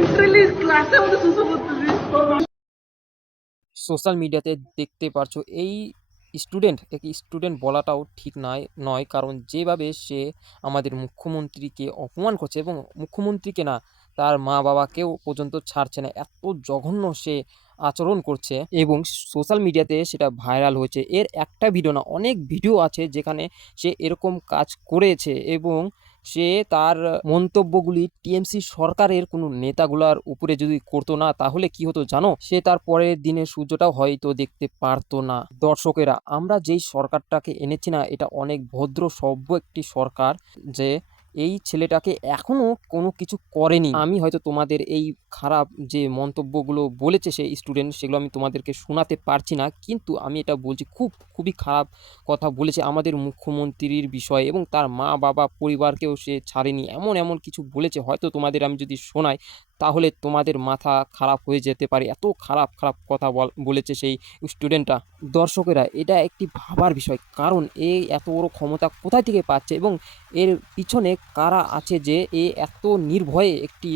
Literally ক্লাসে আমাদের সুসু করতেছি। সোশ্যাল মিডিয়াতে দেখতে পারছো এই স্টুডেন্ট বলাটাও ঠিক নয়, কারণ যেভাবে সে আমাদের মুখ্যমন্ত্রীকে অপমান করছে এবং মুখ্যমন্ত্রীকে না, তার মা বাবাকেও পর্যন্ত ছাড়ছে না, এত জঘন্য সে আচরণ করছে এবং সোশ্যাল মিডিয়াতে সেটা ভাইরাল হয়েছে। এর একটা ভিডিও না, অনেক ভিডিও আছে যেখানে সে এরকম কাজ করেছে এবং সে তার মন্তব্যগুলি টিএমসি সরকারের কোনো নেতাগুলার উপরে যদি করতো না, তাহলে কি হতো জানো? সে তার পরের দিনের সূর্যটাও হয়তো দেখতে পারতো না। দর্শকেরা, আমরা যেই সরকারটাকে এনেছি না, এটা অনেক ভদ্র সভ্য একটি সরকার, যে এই ছেলেটাকে এখনো কোনো কিছু করেনি। আমি হয়তো তোমাদের এই খারাপ যে মন্তব্যগুলো বলেছে সেই স্টুডেন্ট, সেগুলো আমি তোমাদেরকে শোনাতে পারছি না, কিন্তু আমি এটা বলছি খুবই খারাপ কথা বলেছে আমাদের মুখ্যমন্ত্রীর বিষয়ে এবং তার মা বাবা পরিবারকেও সে ছাড়েনি, এমন কিছু বলেছে। হয়তো তোমাদের আমি যদি শোনাই তাহলে তোমাদের মাথা খারাপ হয়ে যেতে পারে, এত খারাপ কথা বলেছে সেই স্টুডেন্টটা। দর্শকেরা, এটা একটি ভাবার বিষয়, কারণ এই এত বড় ক্ষমতা কোথায় থেকে পাচ্ছে এবং এর পিছনে কারা আছে যে এ এত নির্ভয়ে একটি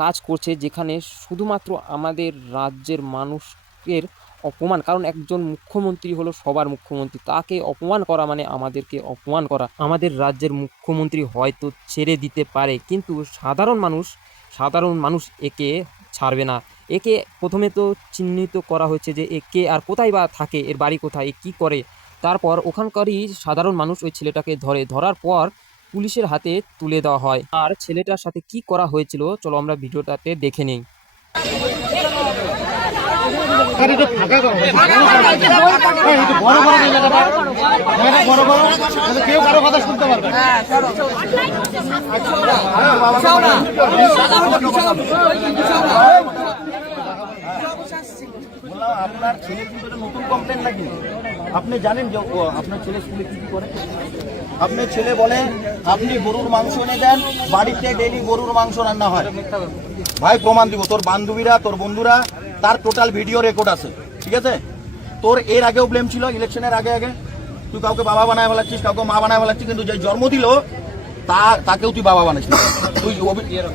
কাজ করছে, যেখানে শুধুমাত্র আমাদের রাজ্যের মানুষের অপমান। কারণ একজন মুখ্যমন্ত্রী হলো সবার মুখ্যমন্ত্রী, তাকে অপমান করা মানে আমাদেরকে অপমান করা। আমাদের রাজ্যের মুখ্যমন্ত্রী হয়তো ছেড়ে দিতে পারে, কিন্তু সাধারণ মানুষ একে ছাড়বে না। একে প্রথমে তো চিহ্নিত করা হয়েছে যে একে আর কোথায় বা থাকে, এর বাড়ি কোথায়, কী করে। তারপর ওখানকারই সাধারণ মানুষ ওই ছেলেটাকে ধরার পর পুলিশের হাতে তুলে দেওয়া হয়। আর ছেলেটার সাথে কি করা হয়েছিল চলো আমরা ভিডিওটাতে দেখে নেই। কেউ কারো কথা শুনতে পারবে। আপনার ছেলে কিন্তু নতুন কমপ্লেন নাকি? আপনি জানেন যে আপনার ছেলে স্কুলে কি করে? আপনার ছেলে বলে আপনি গরুর মাংস এনে দেন, বাড়িতে ডেইলি গরুর মাংস রান্না হয়। ভাই প্রমাণ দিব, তোর বান্ধবীরা তোর বন্ধুরা তার টোটাল ভিডিও রেকর্ড আছে, ঠিক আছে? তোর এর আগেও ব্লেম ছিল, ইলেকশনের আগে তুই কাউকে বাবা বানায় ফেলাচ্ছিস, কাউকে মা বানায় ফেলাচ্ছিস, কিন্তু যে জন্ম দিল তাকেও তুই বাবা বানাইছিস। তুই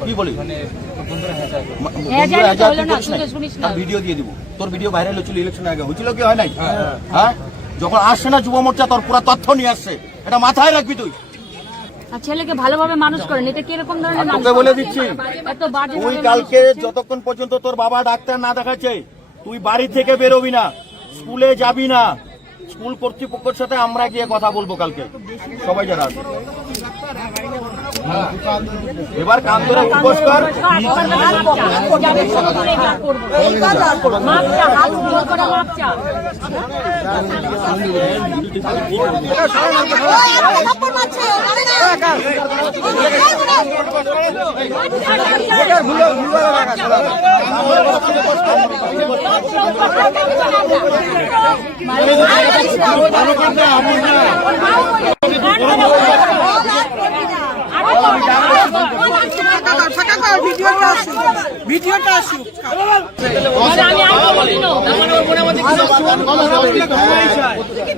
কি বলি ভিডিও দিয়ে দিব, তোর ভিডিও ভাইরাল হচ্ছিল ইলেকশনের আগে, হয়েছিল কি হয় নাই? হ্যাঁ, যখন আসছে না যুব মোর্চা তোর পুরো তথ্য নিয়ে আসছে, এটা মাথায় রাখবি তুই। ছেলেকে ভালোভাবে মানুষ করেন, এটা কিরকম ধরনের মানুষ? তোকে বলে দিচ্ছি, তুই কালকে যতক্ষণ পর্যন্ত তোর বাবা ডাক্তার না দেখাচ্ছে তুই বাড়ি থেকে বেরোবি না, স্কুলে যাবি না। স্কুল কর্তৃপক্ষের সাথে আমরা গিয়ে কথা বলবো কালকে, সবাই যারা আছে। এবার কান ধরে উপোস কর। ভিডিওটা আসুক।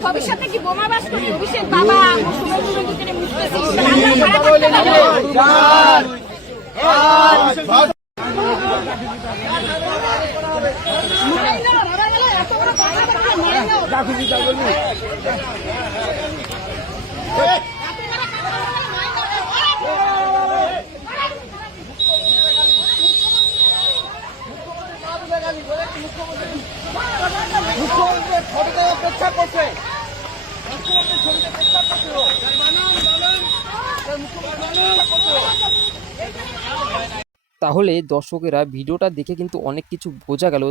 ভবিষ্যতে কি বোমা বাস করবে? অভিষেক বাবা তাহলে দর্শকেরা, ভিডিওটা দেখে কিন্তু অনেক কিছু বোঝা গেল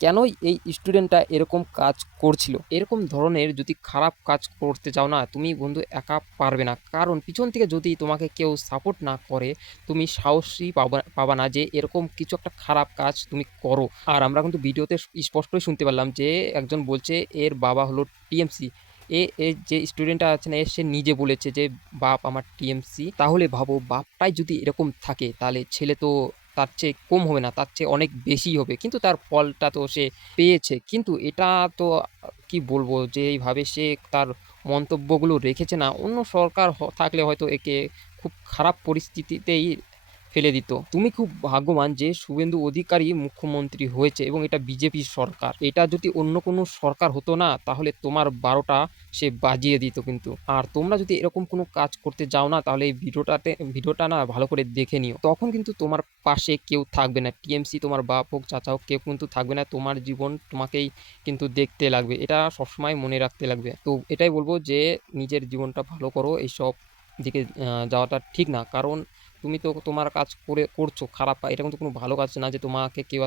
কেনই এই স্টুডেন্টটা এরকম কাজ করছিল। এরকম ধরনের যদি খারাপ কাজ করতে যাও না, তুমি বন্ধু একা পারবে না, কারণ পিছন থেকে যদি তোমাকে কেউ সাপোর্ট না করে তুমি সাহসী পাবা না যে এরকম কিছু একটা খারাপ কাজ তুমি করো। আর আমরা কিন্তু ভিডিওতে স্পষ্টই শুনতে পারলাম যে একজন বলছে এর বাবা হলো টিএমসি। যে স্টুডেন্টটা আছে না, সে নিজে বলেছে যে বাপ আমার টিএমসি। তাহলে ভাবো, বাপটাই যদি এরকম থাকে তাহলে ছেলে তো তার চেয়ে কম হবে না, তার চেয়ে অনেক বেশি হবে, কিন্তু তার ফলটা তো সে পেয়েছে। কিন্তু এটা তো কি বলবো, যে এইভাবে সে তার মন্তব্যগুলো রেখেছে না, অন্য সরকার থাকলে হয়তো একে খুব খারাপ পরিস্থিতিতেই ফেলে দিত। তুমি খুব ভাগ্যবান যে শুভেন্দু অধিকারী মুখ্যমন্ত্রী হয়েছে এবং এটা বিজেপির সরকার। এটা যদি অন্য কোনো সরকার হতো না তাহলে তোমার ১২টা সে বাজিয়ে দিত কিন্তু। আর তোমরা যদি এরকম কোনো কাজ করতে যাও না তাহলে এই ভিডিওটা না ভালো করে দেখে নিও। তখন কিন্তু তোমার পাশে কেউ থাকবে না। টিএমসি তোমার বাপ হোক, চাচা হোক, কেউ কিন্তু থাকবে না। তোমার জীবন তোমাকেই কিন্তু দেখতে লাগবে। এটা সবসময় মনে রাখতে লাগবে। তো এটাই বলব যে নিজের জীবনটা ভালো করো। এইসব দিকে যাওয়াটা ঠিক না। কারণ তুমি তো তোমার কাজ করছো খারাপ, এটা কিন্তু কোনো ভালো কাজ না যে তোমাকে কেউ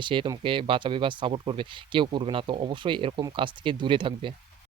এসে তোমাকে বাঁচাবে বা সাপোর্ট করবে। কেউ করবে না। তো অবশ্যই এরকম কাজ থেকে দূরে থাকবে।